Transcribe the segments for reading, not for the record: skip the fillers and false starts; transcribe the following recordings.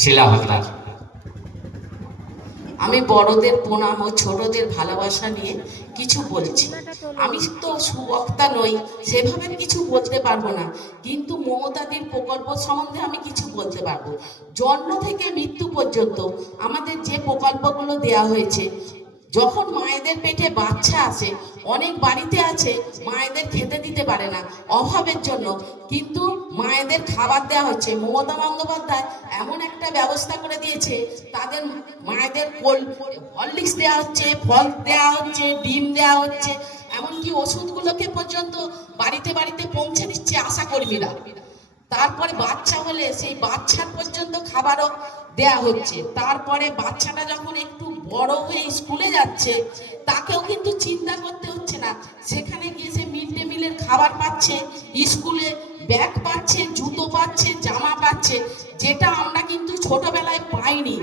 শিলা হাজরা। আমি বড়দের প্রণাম ও ছোটদের ভালোবাসা নিয়ে কিছু বলছি। আমি তো সুবক্তা নই, সেভাবে কিছু বলতে পারবো না, কিন্তু মমতাদির প্রকল্প সম্বন্ধে আমি কিছু বলতে পারবো। জন্ম থেকে মৃত্যু পর্যন্ত আমাদের যে প্রকল্পগুলো দেওয়া হয়েছে, যখন মায়েদের পেটে বাচ্চা আসে, অনেক বাড়িতে আছে মায়েদের খেতে দিতে পারে না অভাবের জন্য, কিন্তু মায়েদের খাবার দেওয়া হচ্ছে। মমতা বন্দ্যোপাধ্যায় এমন একটা ব্যবস্থা করে দিয়েছে, তাদের মায়েদের হরলিক্স দেওয়া হচ্ছে, ফল দেওয়া হচ্ছে, ডিম দেওয়া হচ্ছে, এমনকি ওষুধগুলোকে পর্যন্ত বাড়িতে বাড়িতে পৌঁছে দিচ্ছে আশা কর্মীরা। তারপরে বাচ্চা হলে সেই বাচ্চার পর্যন্ত খাবারও দেয়া হচ্ছে। তারপরে বাচ্চাটা যখন একটু বড় হয়ে স্কুলে যাচ্ছে, তাকেও কিন্তু চিন্তা করতে হচ্ছে না, সেখানে গিয়ে সে মিড ডে মিলের খাবার পাচ্ছে, স্কুলে ব্যাগ পাচ্ছে, জুতো পাচ্ছে, জামা পাচ্ছে, যেটা আমরা কিন্তু ছোটবেলায় পাইনি।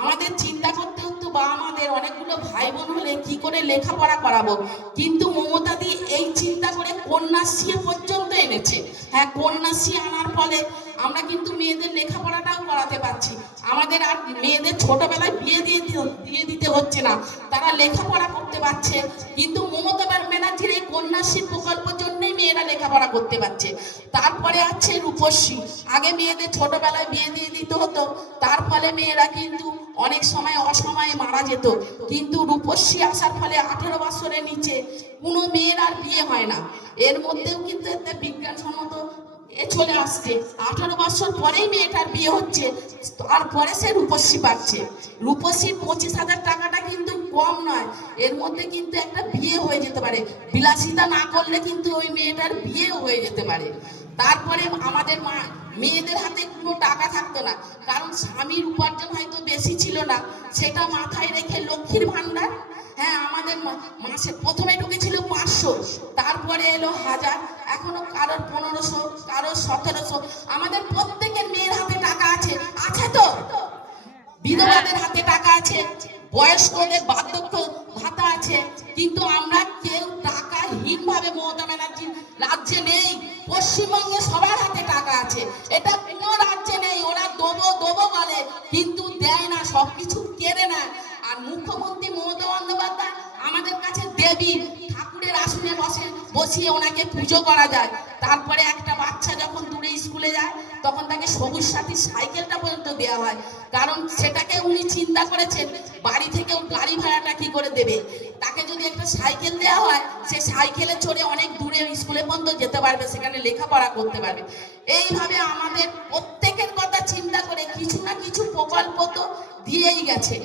আমাদের চিন্তা করতে হতো বা আমাদের অনেকগুলো ভাই বোন হলে কি করে লেখাপড়া করাবো, কিন্তু মমতাদি এই চিন্তা করে কন্যাশ্রী পর্যন্ত এনেছে। হ্যাঁ, কন্যাশ্রী আনার ফলে আমরা কিন্তু মেয়েদের লেখাপড়াটাও করাতে পারছি। আমাদের আর মেয়েদের ছোটবেলায় বিয়ে দিয়ে দিতে হচ্ছে না, তারা লেখাপড়া করতে পারছে। কিন্তু মমতা ব্যানার্জির এই কন্যাশ্রী প্রকল্পের জন্যই মেয়েরা লেখাপড়া করতে পারছে। তারপরে আছে রূপশ্রী। আগে মেয়েদের ছোটবেলায় বিয়ে দিয়ে দিতে হতো, তার ফলে মেয়েরা কিন্তু অনেক সময় অসময়ে মারা যেত। কিন্তু রূপশ্রী আসার ফলে 18 বছরের নিচে কোনো মেয়ের আর বিয়ে হয় না। এর মধ্যেও কিন্তু একটা বিজ্ঞানসম্মত চলে আসছে, 18 বছর পরেই মেয়েটার বিয়ে হচ্ছে, তারপরে সে রূপশ্রী পাচ্ছে। রূপশ্রীর 25,000 টাকাটা কিন্তু কম নয়, এর মধ্যে কিন্তু একটা বিয়ে হয়ে যেতে পারে, বিলাসিতা না করলে কিন্তু ওই মেয়েটার বিয়েও হয়ে যেতে পারে। তারপরে আমাদের মেয়েদের হাতে কোনো টাকা থাকতো না, কারণ স্বামীর উপার্জন হয়তো বেশি ছিল না, সেটা মাথায় রেখে লক্ষ্মীর ভান্ডার। হ্যাঁ, আমাদের মাসে প্রথমে ঢুকেছিল 500, তারপরে এলো 1000, এখনো কারোর 1500, কারোর 1700। আমাদের প্রত্যেকের মেয়ের হাতে টাকা আছে, আছে তো? বিধবাদের হাতে টাকা আছে, বয়স্কদের বার্ধক্য ভাতা আছে, কিন্তু আমরা কেউ টাকাহীন ভাবে মমতা ব্যানার্জির রাজ্যে নেই। পশ্চিমবঙ্গে সবার হাতে টাকা আছে, এটা কোনো রাজ্যে নেই। ওরা দেবো দেবো বলে, কিন্তু দেয় না, সবকিছু কেড়ে না। আর মুখ্যমন্ত্রী মমতা বন্দ্যোপাধ্যায় আমাদের কাছে দেবী, ঠাকুরের আসনে বসিয়ে ওনাকে পুজো করা যায়। তারপরে একটা বাচ্চা যখন দূরে স্কুলে যায়, তখন তাকে সবুজ সাথী সাইকেলটা পর্যন্ত দেওয়া হয়, কারণ সেটাকে উনি চিন্তা করেছেন বাড়ি থেকে গাড়ি ভাড়াটা কি করে দেবে। তাকে যদি একটা সাইকেল দেওয়া হয়, সে সাইকেলে চড়ে অনেক দূরে স্কুলে পর্যন্ত যেতে পারবে, সেখানে লেখাপড়া করতে পারবে। এইভাবে আমাদের প্রত্যেকের কথা চিন্তা করে কিছু না কিছু প্রকল্প তো দিয়েই গেছে।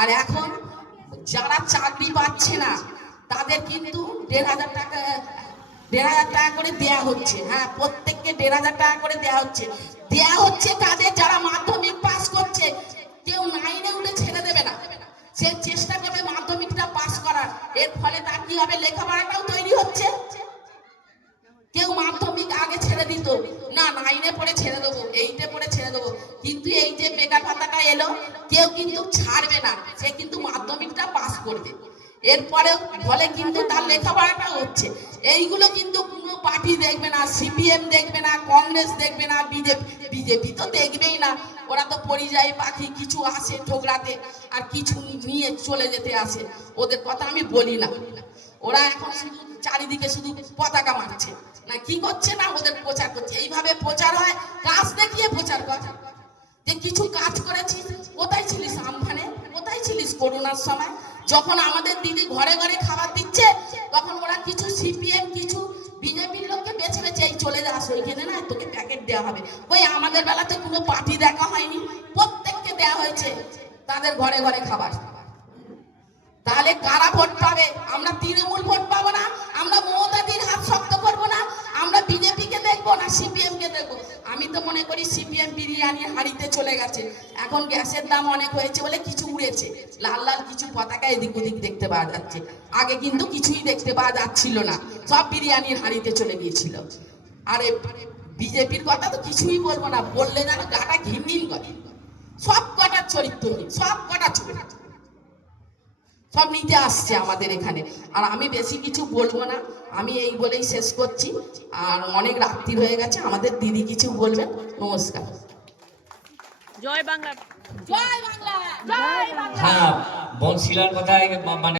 আর এখন যারা চাকরি পাচ্ছে না, তাদের কিন্তু 1,500 টাকা 1,500 টাকা করে দেয়া হচ্ছে। হ্যাঁ, প্রত্যেককে 1,500 টাকা করে দেয়া হচ্ছে কাদের? যারা মাধ্যমিক পাস করছে। কেউ 9-এ উঠে ছেড়ে দেবে না, সে চেষ্টা করবে মাধ্যমিকটা পাস করার। এর ফলে তার কি হবে? লেখাপড়াটাও তৈরি হচ্ছে। কেউ মাধ্যমিক আগে ছেড়ে দিত, না 9-এ পড়ে ছেড়ে দেবো, 8-এ পড়ে ছেড়ে দেবো, কিন্তু এই যে বেকার ভাতাটা এলো, কেউ কিন্তু ছাড়বে না, সে কিন্তু মাধ্যমিকটা পাস করবে। এরপরে ফলে কিন্তু তার লেখাপড়াটা হচ্ছে। এইগুলো কিন্তু কোনো পার্টি দেখবে না, সিপিএম দেখবে না, কংগ্রেস দেখবে না, বিজেপি তো দেখবেই না। ওরা তো পরিযায়ী পাখি, কিছু আসে ঠোকরাতে আর কিছু নিয়ে চলে যেতে আসে, ওদের কথা আমি বলি না। ওরা এখন শুধু চারিদিকে শুধু পতাকা মারছে, না কি করছে না ওদের প্রচার করছে। এইভাবে প্রচার হয়, কাজ দেখিয়ে প্রচার করে যে কিছু কাজ করেছিস। কোথায় ছিলিস আমফানে? কোথায় ছিলিস করোনার সময়? যখন আমাদের দিদি ঘরে ঘরে খাবার দিচ্ছে, তখন ওরা কিছু সিপিএম, কিছু বিজেপির লোককে বেছে বেছে এই চলে যাস ওইখানে, না তোকে প্যাকেট দেওয়া হবে। ওই আমাদের বেলাতে কোনো পার্টি দেখা হয়নি, প্রত্যেককে দেওয়া হয়েছে তাদের ঘরে ঘরে খাবার। তাহলে কারা ভোট পাবে? আমরা তৃণমূল ভোট পাবো না, আমরা মমতাদির হাত শক্ত করবো না, আমরা বিজেপিকে দেখবো না সিপিএম কে দেখবো। আমি তো মনে করি সিপিএম বিরিয়ানির হাড়িতে চলে গেছে। এখন গ্যাসের দাম অনেক হয়েছে বলে কিছু উড়েছে, লাল লাল কিছু পতাকা এদিক ওদিক দেখতে পাওয়া যাচ্ছে। আগে কিন্তু কিছুই দেখতে পাওয়া যাচ্ছিল না, সব বিরিয়ানির হাড়িতে চলে গিয়েছিল। আরে বিজেপির কথা তো কিছুই বলবো না, বললে যেন গাটা ঘিনঘিন করে। সব কটার চরিত্র নেই, সব কটা চরিত্র সব নিতে আসছে আমাদের এখানে। আর আমি বেশি কিছু বলবো না, আমি এই বলেই শেষ করছি। আর অনেক রাত্রি হয়ে গেছে, আমাদের দিদি কিছু বলবেন। নমস্কার। জয় বাংলা। হ্যাঁ, বনশিলার কথায় মানে